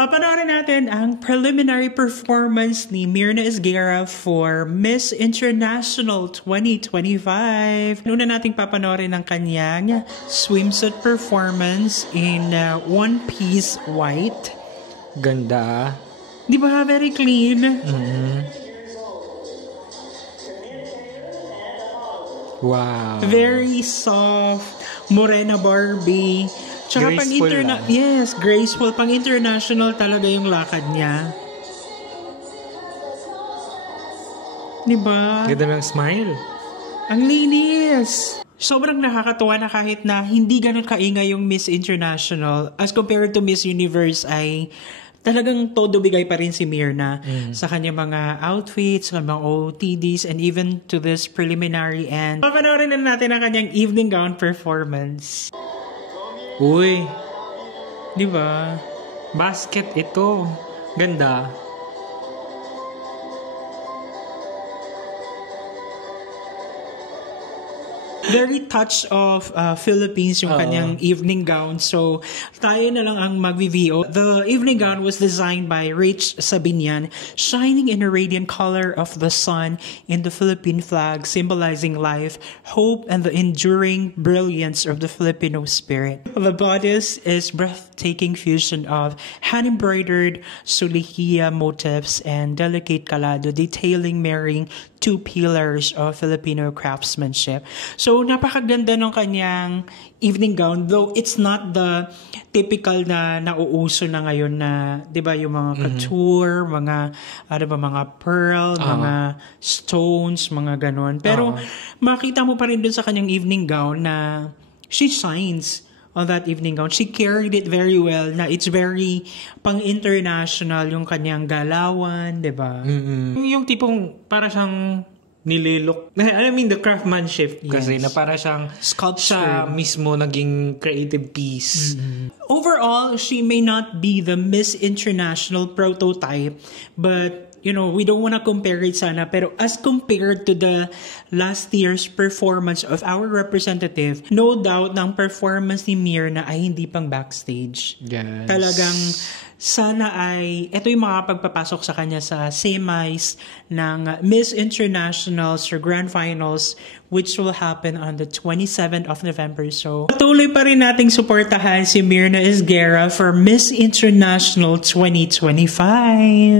Papanoorin natin ang preliminary performance ni Myrna Esguerra for Miss International 2025. Una nating papanoorin ang kanyang swimsuit performance in one piece white. Ganda. Di ba? Very clean. Wow. Very soft. Morena Barbie. Tsaka Graceful yes, graceful. Pang international talaga yung lakad niya. Diba? Ganda ng smile. Ang linis. Sobrang nakakatuwa na kahit na hindi ganun kaingay yung Miss International as compared to Miss Universe ay talagang todo bigay pa rin si Myrna sa kanyang mga outfits, sa mga OOTDs, and even to this preliminary end. Papanoorin na natin ang kanyang evening gown performance. Uy. Di ba? Basket ito. Ganda. Very touch of Philippines yung kanyang evening gown. So, tayo na lang ang mag-VO. The evening gown was designed by Rach Sabinian, shining in a radiant color of the sun in the Philippine flag, symbolizing life, hope, and the enduring brilliance of the Filipino spirit. The bodice is breathtaking fusion of hand-embroidered sulikia motifs and delicate calado, detailing marrying two pillars of Filipino craftsmanship. So, napakaganda ng kanyang evening gown, though it's not the typical na nauuso na ngayon na, di ba, yung mga couture, mga, mga pearl, mga stones, mga ganon. Pero, makita mo pa rin dun sa kanyang evening gown na she shines on that evening gown. She carried it very well na it's very pang-international yung kanyang galawan, di ba? Yung tipong para siyang nililok. I mean, the craftsmanship kasi na para siyang sculpture. Siya mismo naging creative piece. Overall, she may not be the Miss International prototype, but you know, we don't want to compare it sana, pero as compared to the last year's performance of our representative, no doubt ng performance ni Myrna ay hindi pang backstage. Yes. Talagang sana ay, ito yung makapagpapasok sa kanya sa semis ng Miss Internationals or Grand Finals, which will happen on the 27th of November. So, patuloy pa rin nating suportahan si Myrna Esguerra for Miss International 2025.